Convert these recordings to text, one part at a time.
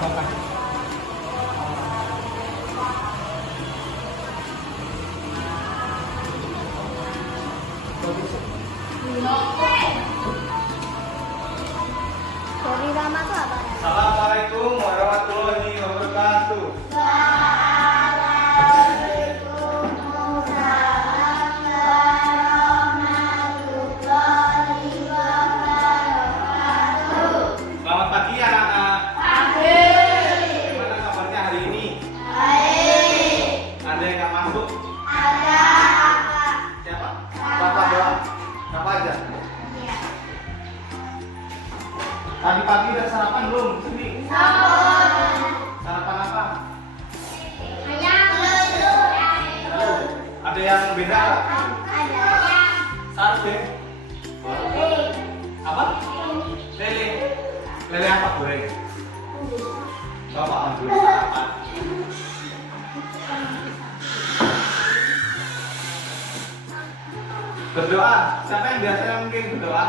makan. Dari Rama tuh apa? Assalamualaikum warahmatullahi wabarakatuh. Selamat pagi anak-anak. Bagaimana kabarnya hari ini? Ada yang nggak masuk? Siapa? Bapak doang. Apa aja? Tadi pagi udah sarapan belum? Sini. Sarapan apa? Ada yang beda? Sate. Apa? Lele. Lele apa goreng? Bapak ambil sarapan. Berdoa. Siapa yang biasanya mungkin berdoa?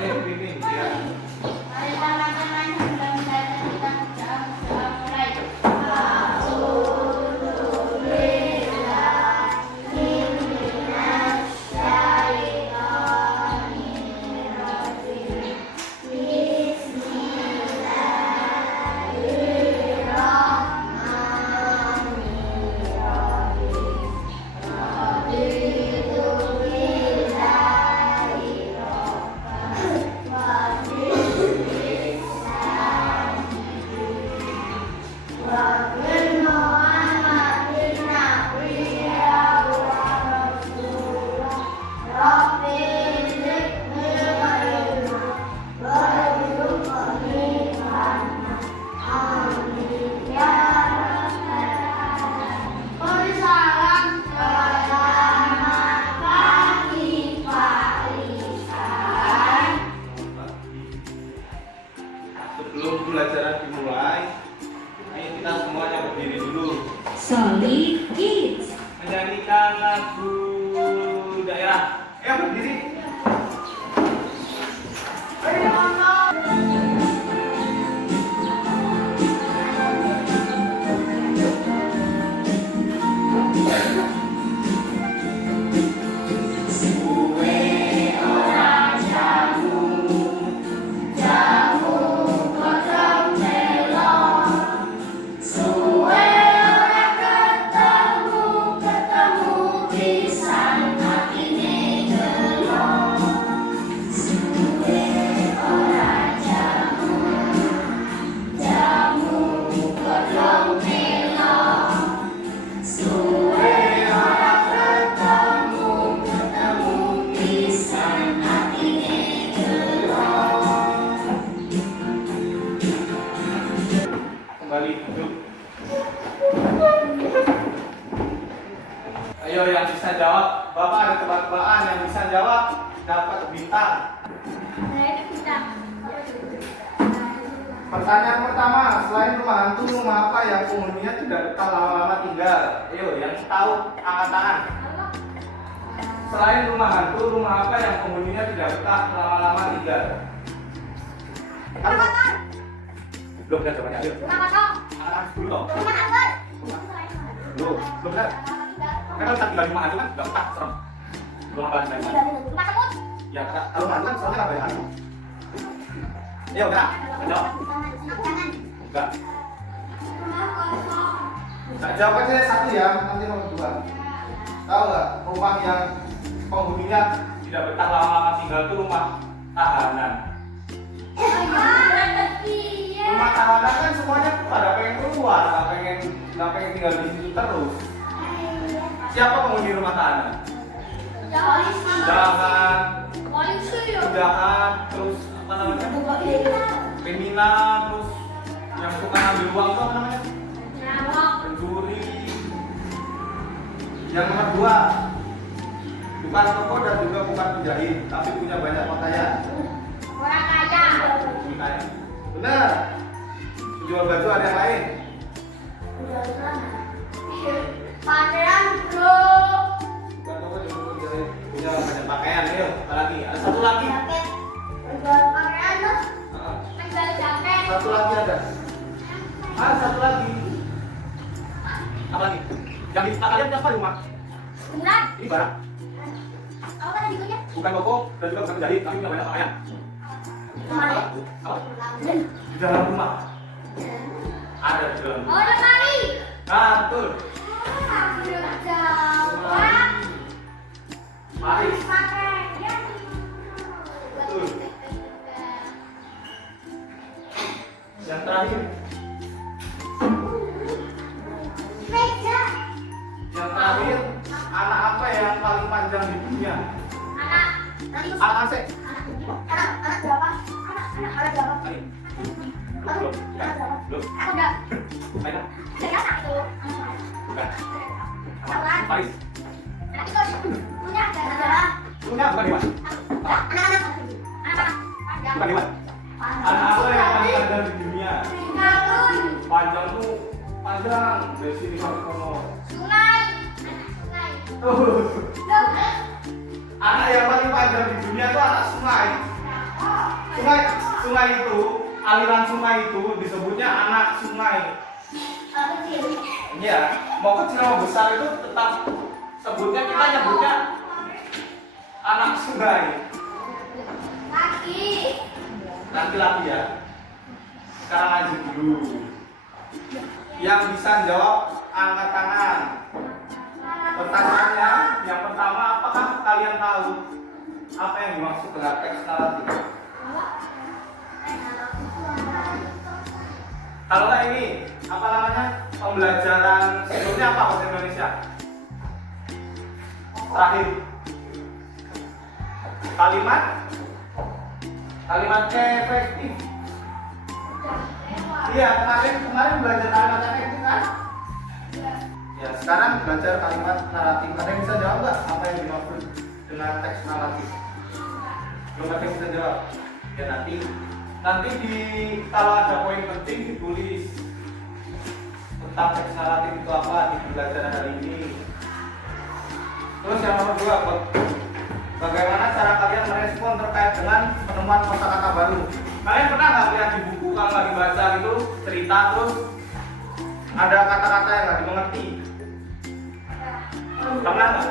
Ayo pimpin dia. Sebelum pelajaran dimulai, ayo kita semuanya berdiri dulu. Solid Kids. Menyanyikan lagu daerah. Ayo berdiri. Kembali duduk. Ayo yang bisa jawab, Bapak ada tebak-tebakan yang bisa jawab dapat bintang. Pertanyaan pertama, selain rumah hantu, rumah apa yang penghuninya tidak betah lama-lama tinggal? Ayo yang tahu angkat tangan. Selain rumah hantu, rumah apa yang penghuninya tidak betah lama-lama tinggal? Belum benar jawabannya, ayo. Angkat dulu dong. Belum benar. Karena kalau tinggal di rumah hantu kan nggak betah, serem. Rumah apa yang ya, kalau hantu kan soalnya nggak banyak hantu. Ayo, benar. Jawab. Enggak. Nah, jawab aja satu ya, nanti nomor 2. Tahu nggak rumah yang penghuninya tidak betah lama-lama tinggal itu rumah tahanan. Rumah tahanan kan semuanya pada pengen keluar, nggak pengen tinggal di situ terus. Siapa penghuni rumah tahanan? Jahat, terus apa namanya? Kriminal, terus yang suka ngambil uang itu apa namanya? Pencuri. Yang nomor 2, bukan toko dan juga bukan penjahit, tapi punya banyak pakaian. Benar. Jual baju ada yang lain? Pakaian bro. Bukan toko juga penjahit, punya banyak pakaian. Ayo, apa lagi? Ada satu lagi. Jaket. Jual pakaian loh. Ah, Jual jaket. Satu lagi ada. lagi. Apa lagi? Yang di kalian apa di rumah? Beneran. Ini barang. Apa tadi gue? Bukan toko dan juga bukan penjahit, tapi punya banyak pakaian. Kemana? Apa? Di dalam rumah. Ada di dalam. Oh, lemari. Nah, betul. Udah jawab. Mari. Pakai. Betul. Yang terakhir. Meja. Yang terakhir, anak apa yang paling panjang di dunia? Anak. Anak asik. Anak berapa? Anak berapa? Ayo. Anak Belum. berapa? Belum. Aku enggak. Ayo. Jadi anak itu. Bukan. Anak. Paris. Anak itu punya ada. Punya bukan Iwan. Anak-anak. Anak-anak. Bukan Iwan. Anak apa yang paling panjang di dunia? Galon. Panjang tuh panjang. Dari sini sampai kono. Sungai. Sungai. Anak yang paling panjang di dunia itu anak sungai. Sungai itu, aliran sungai itu disebutnya anak sungai. Kecil. Iya, mau kecil mau besar itu tetap sebutnya kita nyebutnya anak sungai. Kaki. Laki-laki ya. Sekarang aja dulu. Yang bisa jawab angkat tangan. Pertanyaannya, yang pertama, apakah kalian tahu apa yang dimaksud dengan teks naratif? Kalau nggak ini, apa namanya? Pembelajaran sebelumnya apa bahasa Indonesia? Terakhir. Kalimat efektif. Iya, kemarin belajar kalimat efektif kan? Ya, sekarang belajar kalimat naratif. Ada yang bisa jawab nggak apa yang dimaksud dengan teks naratif? Belum ada yang bisa jawab. Ya nanti di kalau ada poin penting ditulis tentang teks naratif itu apa di pembelajaran hari ini. Terus yang nomor 2, bagaimana cara kalian merespon terkait dengan penemuan kosakata baru? Kalian pernah nggak lihat di buku kalau lagi baca gitu cerita terus ada kata-kata yang nggak dimengerti? Pernah nggak?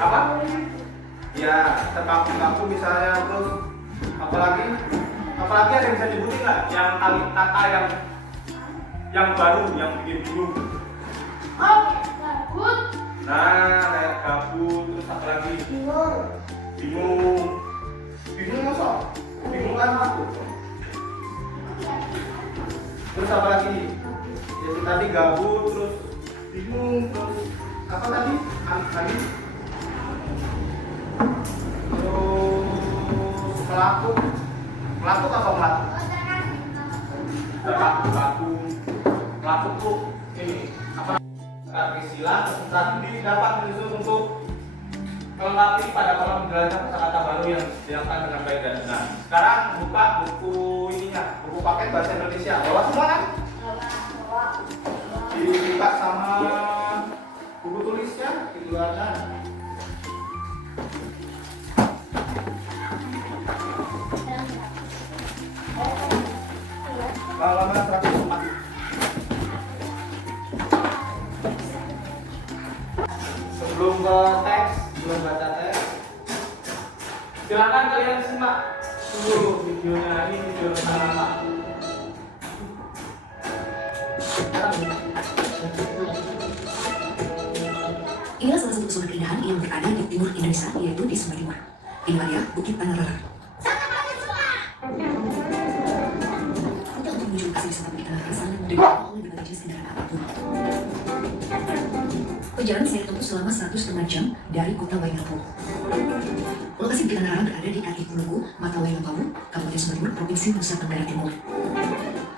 Apa? Ya, terkaku-kaku misalnya, terus apalagi ada yang bisa disebutin nggak? Yang kata yang baru, yang bikin bingung. Oh, gabut. Nah, kayak gabut, terus apa lagi? Bingung masa? Bingung kan aku. Terus apa lagi? Ya tadi gabut, terus bingung, terus apa tadi? Terus melakuk apa melakuk? Melakuk tuh ini apa? Istilah tadi dapat disusun untuk melengkapi pada kolom penjelasan kata-kata baru yang disediakan dengan baik dan benar. Sekarang buka buku ininya, buku paket bahasa Indonesia. Bawa semua kan? Dibuka sama buku tulisnya, itu ada. Halaman 104. Sebelum ke teks, belum baca teks, silakan kalian simak dulu videonya. Ini video pertama. Inilah salah satu pesona keindahan yang berada di timur Indonesia, yaitu di Sumba Timur. Inilah ya Bukit Tanah Rara. Untuk menuju lokasi wisata Bukit Tanah Rara, sangat mudah dilakukan oleh berbagai jenis kendaraan apapun. Perjalanan saya tempuh selama 1,5 jam dari kota Waingapu. Lokasi Bukit Tanah Rara berada di kaki Puluku, Mata Waingapu, Kabupaten Sumba Timur, Provinsi Nusa Tenggara Timur.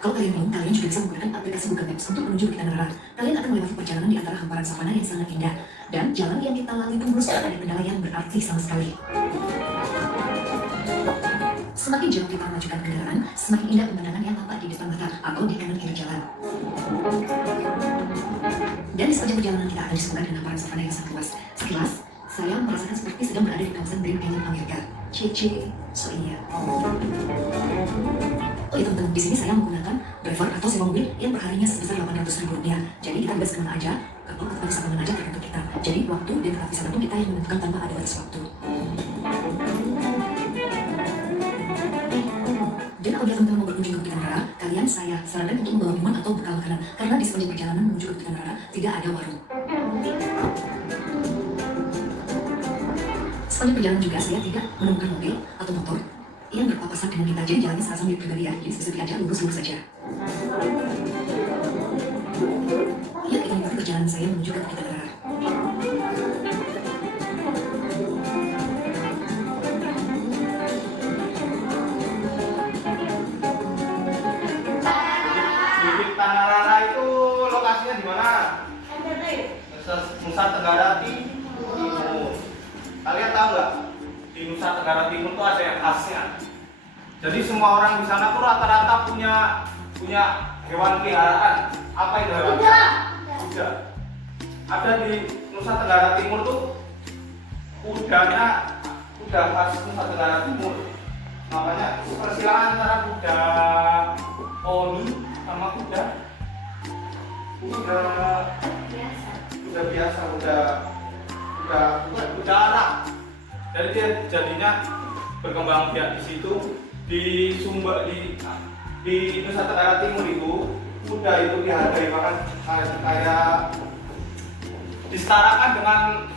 Kalau kalian mau, kalian juga bisa menggunakan aplikasi Google Maps untuk menuju Bukit Tanah Rara. Kalian akan melewati perjalanan di antara hamparan savana yang sangat indah, dan jalan yang kita lalui pun belum ada kendala yang berarti sama sekali. Semakin jauh kita memajukan kendaraan, semakin indah pemandangan yang tampak di depan mata atau di kanan kiri jalan. Dan di sepanjang perjalanan kita akan disuguhkan dengan hamparan savana yang sangat luas. Sekilas, Saya merasakan seperti sedang berada di kawasan Grand Canyon Amerika. Cece, so iya. Oh ya teman-teman, di sini saya menggunakan driver atau sewa mobil yang perharinya sebesar 800.000 rupiah. Jadi kita bebas kemana aja, kapan atau pada saat mana aja tergantung kita. Jadi waktu dan gratisan itu kita yang menentukan tanpa ada batas waktu. Dan apabila teman-teman mau berkunjung ke Bukit Rara, kalian saya sarankan untuk membawa minuman atau bekal makanan, karena di sepanjang perjalanan menuju ke Bukit Rara tidak ada warung. Sepanjang perjalanan juga saya tidak menemukan mobil atau motor yang berpapasan dengan kita, jadi jalannya serasa milik pribadi ya, jadi sepi aja, lurus-lurus saja. Ya, kita mengikuti perjalanan saya menuju ke Bukit Rara. Bukit Tanah Rara itu lokasinya di mana? Nusa Tenggara Timur. Kalian tahu nggak? Di Nusa Tenggara Timur itu ada yang khasnya. Jadi semua orang di sana tuh rata-rata punya hewan peliharaan. Apa itu hewan? Kuda. Ada di Nusa Tenggara Timur tuh kuda khas Nusa Tenggara Timur. Namanya persilangan antara kuda poni sama kuda biasa, kuda arak. Jadi dia jadinya berkembang biak di situ, di Nusa Tenggara Timur itu kuda itu dihargai bahkan kayak disetarakan dengan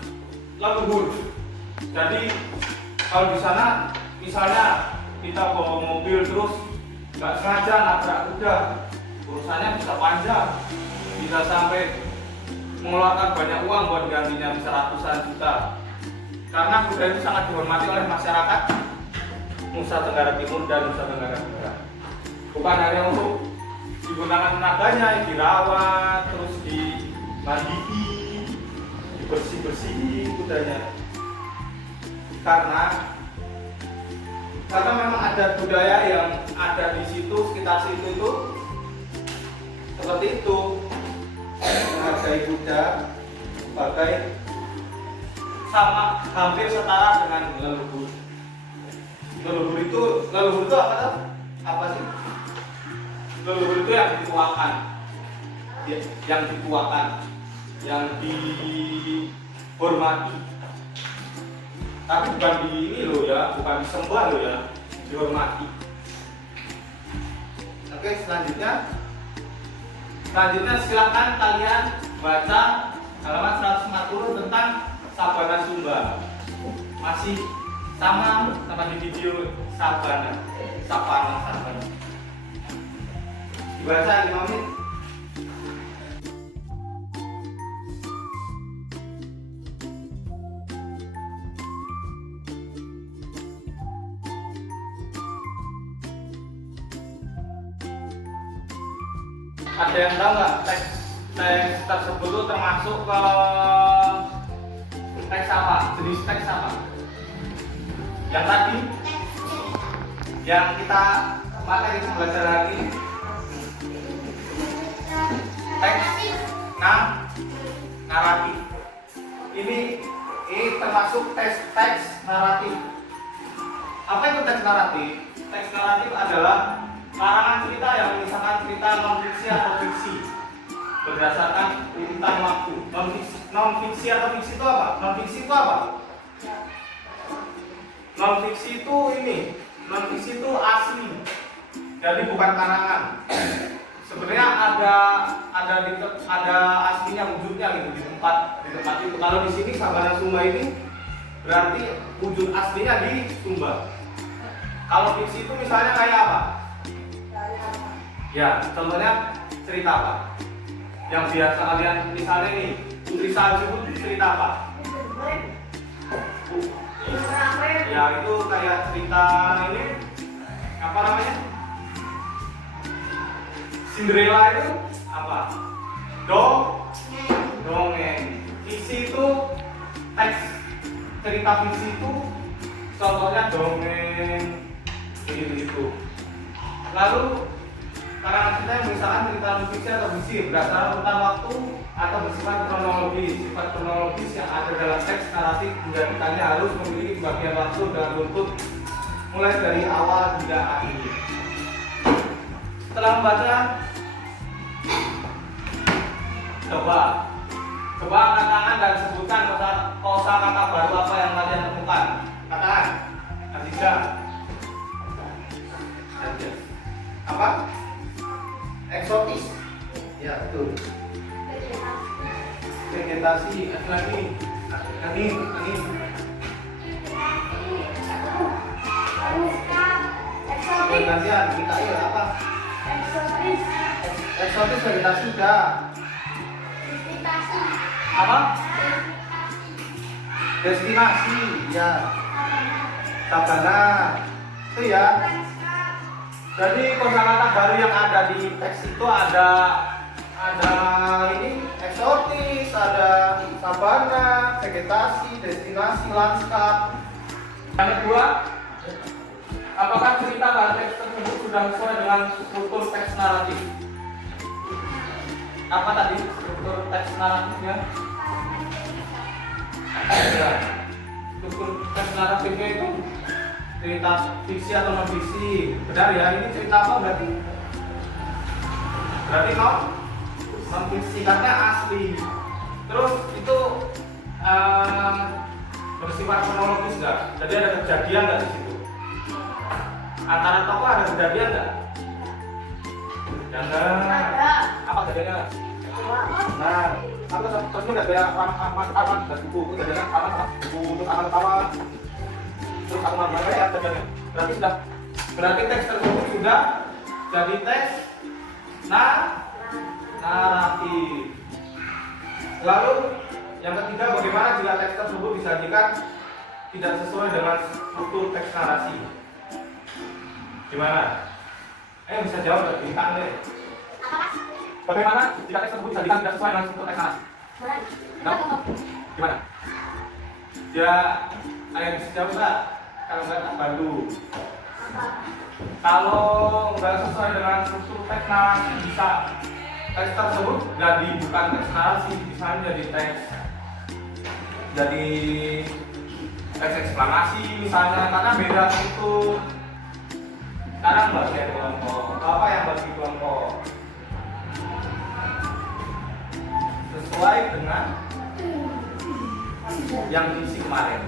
leluhur. Jadi kalau di sana misalnya kita bawa mobil terus nggak sengaja nabrak kuda, urusannya bisa panjang, bisa sampai mengeluarkan banyak uang buat gantinya, bisa ratusan juta. Karena kuda itu sangat dihormati oleh masyarakat Nusa Tenggara Timur dan Nusa Tenggara Barat. Bukan hanya untuk digunakan tenaganya, dirawat, terus dimandiin, dibersih-bersihin kudanya. Karena memang ada budaya yang ada di situ, sekitar situ itu seperti itu, menghargai kuda sebagai sama hampir setara dengan leluhur. Leluhur itu apa sih? Leluhur itu yang dituakan, yang dihormati. Tapi bukan di ini loh ya, bukan disembah loh ya, dihormati. Oke, selanjutnya silakan kalian baca halaman 140 tentang Sabana Sumba. Masih sama di video Sabana. Dibaca 5 menit. Ada yang tahu nggak teks tersebut itu termasuk ke teks apa? Jenis teks apa? Yang tadi yang kita materi belajar hari ini teks naratif. Ini termasuk teks naratif. Apa itu teks naratif? Teks naratif adalah karangan cerita yang mengisahkan cerita non-fiksi atau fiksi berdasarkan urutan waktu. Non-fiksi atau fiksi itu apa? Non-fiksi itu apa? Non-fiksi itu non-fiksi itu asli, jadi bukan karangan. Sebenarnya ada aslinya, wujudnya gitu di tempat itu. Kalau di sini Sabana Sumba ini berarti wujud aslinya di Sumba. Kalau fiksi itu misalnya kayak apa? Ya, contohnya cerita apa? Yang biasa kalian misalnya nih, Putri Salju itu cerita apa? Ya, itu kayak cerita ini apa namanya? Cinderella itu apa? Dongeng. Fiksi itu teks cerita fiksi itu contohnya dongeng begitu. Lalu karangan cerita yang misalkan cerita fiksi atau fiksi berdasarkan urutan waktu atau bersifat kronologis. Sifat kronologis yang ada dalam teks naratif menjadikannya harus memiliki bagian waktu dengan runtut mulai dari awal hingga akhir. Setelah membaca, coba angkat tangan dan sebutkan kosakata baru apa yang kalian temukan. Katakan, Aziza. Apa? Eksotis. Ya betul. Vegetasi. Lagi. Angin. Gantian. Mikael apa? Eksotis vegetasi udah. Apa? Destinasi. Ya. Sabana. Itu ya. Jadi kosakata baru yang ada di teks itu ada ini eksotis, ada sabana, vegetasi, destinasi, lanskap. Yang kedua, apakah cerita dalam teks tersebut sudah sesuai dengan struktur teks naratif? Apa tadi struktur teks naratifnya? Ya, struktur teks naratifnya itu cerita fiksi atau non fiksi. Benar ya, ini cerita apa berarti? Berarti non fiksi karena asli. Terus itu bersifat kronologis nggak? Jadi ada kejadian nggak di situ? Antara tokoh ada kejadian nggak? Ada. Apa kejadiannya? Nah, apa terus nggak ada aman dan buku kejadian aman buku untuk aman tawa. Terus aku nambah ya terjadi. Berarti teks tersebut sudah jadi teks naratif. Lalu yang ketiga, bagaimana jika teks tersebut disajikan tidak sesuai dengan struktur teks narasi? Gimana? Bisa jawab bintang deh. Bagaimana jika teks tersebut disajikan tidak sesuai dengan struktur teks narasi? Gimana? Ya, bisa jawab nggak? Kalau nggak tak bantu. Kalau nggak sesuai dengan struktur teks narasi, bisa teks tersebut jadi bukan teks narasi, bisa jadi teks eksplanasi misalnya, karena beda struktur. Sekarang bagi kelompok, apa yang bagi kelompok sesuai dengan yang diisi kemarin.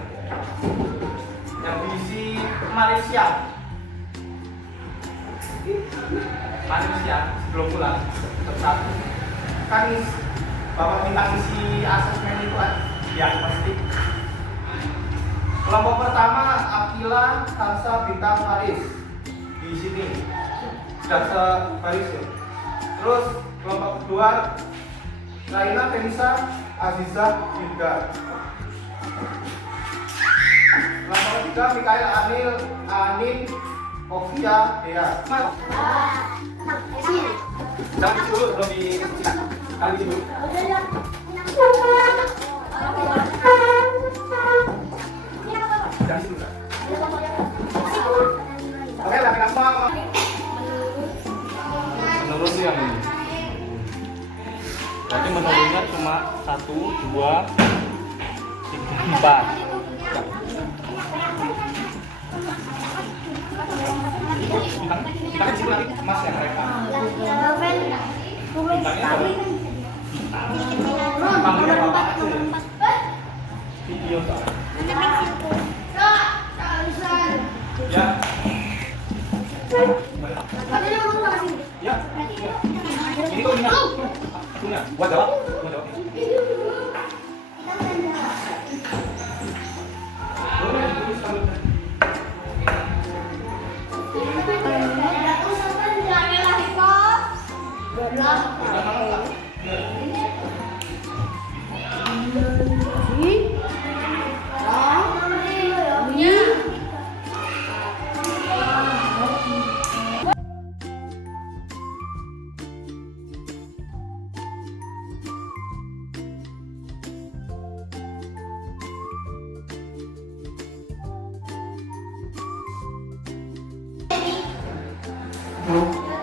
Yang diisi kemarin siang sebelum pulang satu kan bapak bintang isi asesmen itu kan yang pasti. Kelompok pertama Akila, Hansa, Bintang, Faris di sini sudah sebaris ya. Terus kelompok kedua Raina, Fenisa, Aziza, Hilda. Kelompok ketiga Mikael, Anil, Anin, Ovia, Dea. Jangan dulu, belum di kali dulu. Jangan dulu. Oke, lagi apa? Menurut yang ini. Berarti menurutnya cuma 1, 2, 3, 4. Kita kan sini nanti Mas yang mereka. Bintangnya apa aja? Video soalnya. Ya. Ya. Ini kok punya. Buat jawab.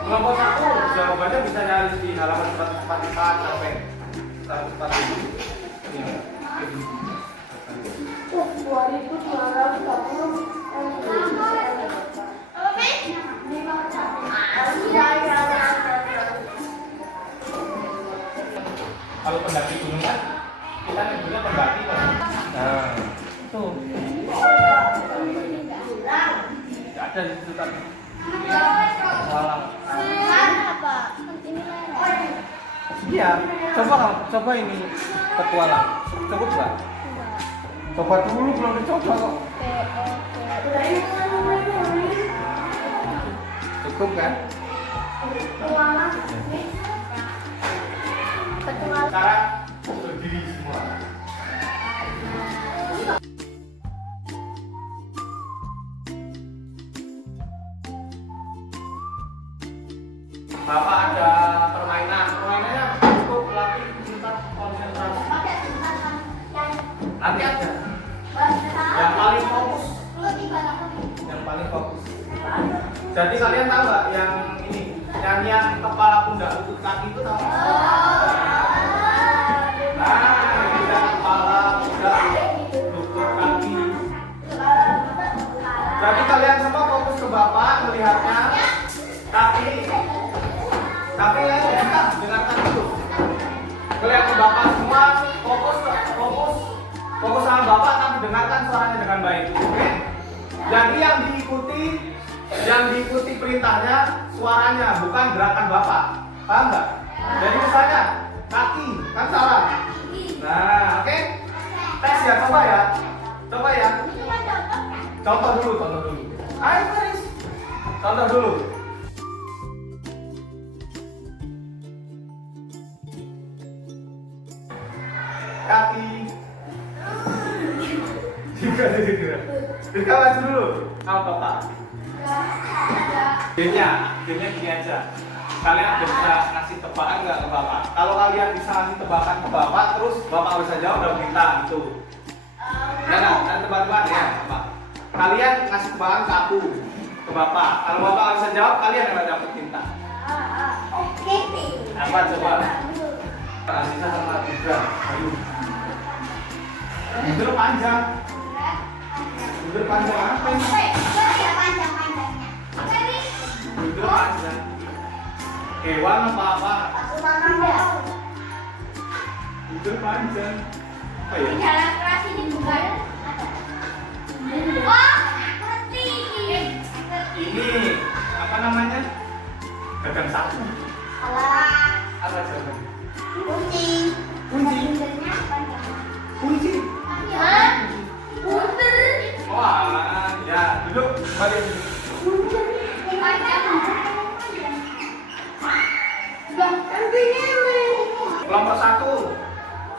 Kelompok 1 jawabannya bisa nyari di halaman 144 sampai 147. Ini. Kalau pendaki gunung kan kita nyebutnya pendaki kan. Nah, itu. Nggak ada di situ tadi. Salah. Iya, coba ini petualang. Cukup nggak? Coba dulu, belum dicoba kok. Cukup kan? Sekarang berdiri semua. Bapak ada permainannya untuk melatih tingkat konsentrasi. Nanti aja. Yang paling fokus. Jadi kalian tahu nggak yang ini, yang kepala pundak lutut kaki itu tahu? Nah, tidak kepala pundak lutut kaki. Jadi kalian semua fokus ke bapak melihatnya, tapi ya kita dengarkan dulu. Kalian ke bapak semua, fokus sama bapak, tapi dengarkan suaranya dengan baik. Oke? Jadi yang diikuti perintahnya suaranya, bukan gerakan bapak. Paham nggak? Jadi misalnya kaki kan salah. Nah, oke? Tes ya, coba ya. Contoh dulu. Ayo, Faris. Contoh dulu. Kaki. Juga. Kita maju dulu. Kamu bapak. Gamenya gini aja. Kalian bisa ngasih tebakan nggak ke bapak? Kalau kalian bisa ngasih tebakan ke bapak, terus bapak bisa jawab dan minta itu. Nah, tebakan ya, bapak. Kalian ngasih tebakan ke aku, ke bapak. Kalau bapak bisa jawab, kalian yang dapat tinta. Oke. Apa coba? Asisa sama Ibra. Ayo. Mundur panjang apa ini? Mundur panjang. Hewan apa? Mundur panjang. Apa ya? Jalan keras ini bukan. Oh, ngerti. Ini apa namanya? Gagang sapu. Salah. Apa coba? Kunci. Hah? Punter. Wah, ya duduk balik. Kelompok 1.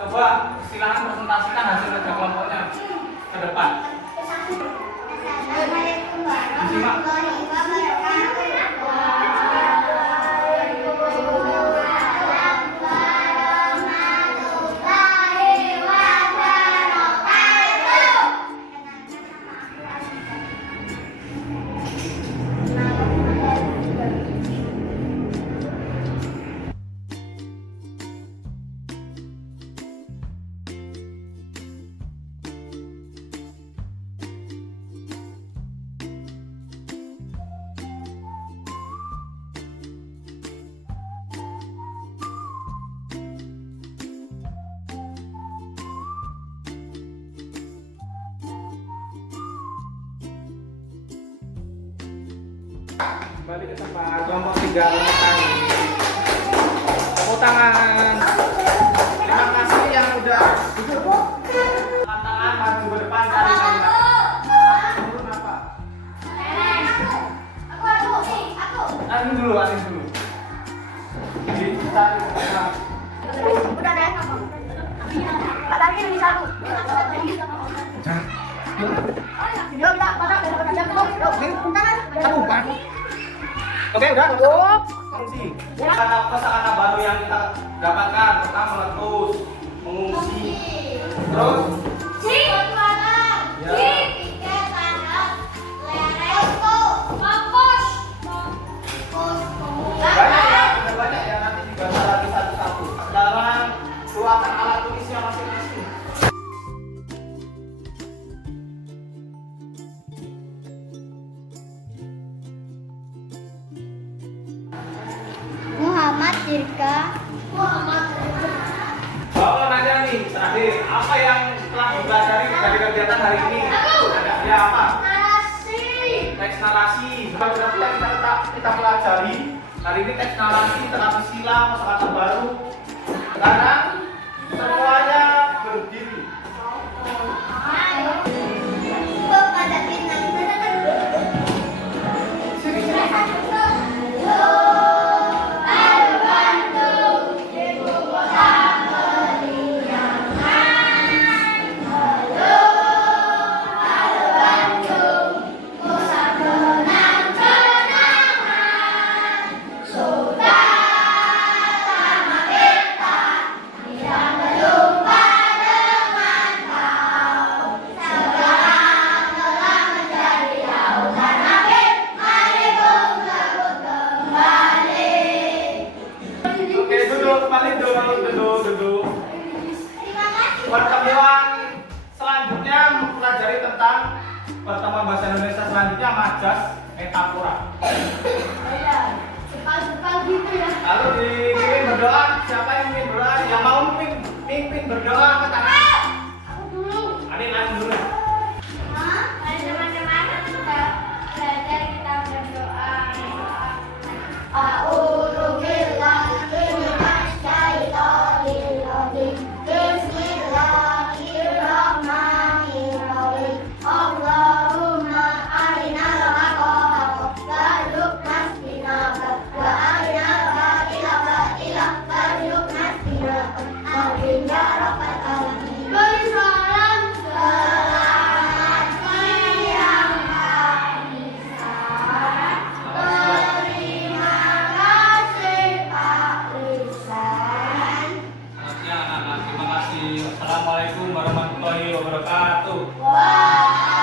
Coba silakan presentasikan hasil kerja kelompoknya ke depan. Disimak. Balik ke tempat. Kelompok 3 tepuk tangan. Terima kasih yang udah duduk. Tangan maju ke depan cari kalimat. Turun apa? Anin dulu. Jadi cari kalimat. Udah deh. Katanya ini satu. Oke, udah cukup. Fungsi. Kata-kata baru yang kita dapatkan pertama meletus, mengungsi. Terus banyak ya, banyak Sirka. Muhammad. Bapak nanya nih, terakhir, apa yang telah dipelajari dari kegiatan hari ini? Ada ya apa? Narasi. Teks narasi. Berarti yang kita pelajari hari ini teks narasi, terapi silang, kosakata baru. Sekarang semuanya berdiri. Kepada bintang. Oke, duduk, kembali duduk. Terima kasih. Pertemuan selanjutnya mempelajari tentang pertemuan bahasa Indonesia selanjutnya majas metafora. Iya. Sekal gitu ya. Lalu dipimpin berdoa. Siapa yang mimpin berdoa? Yang mau mimpin berdoa ke tangan. Aku dulu. Adik lain dulu. Mari teman-teman kita belajar, kita berdoa. A'udzu billahi minasy syaithanir rajim. Bismillahirrahmanirrahim. Allahumma arinal haqqa warzuqna istinaaba wa arinal batila batila warzuqna istinaaba. Amin ya rabbal alamin. Beri salam selamat siang Terima kasih Pak Lisan. Selamat siang anak-anak. Terima kasih. Assalamualaikum warahmatullahi wabarakatuh. Wah.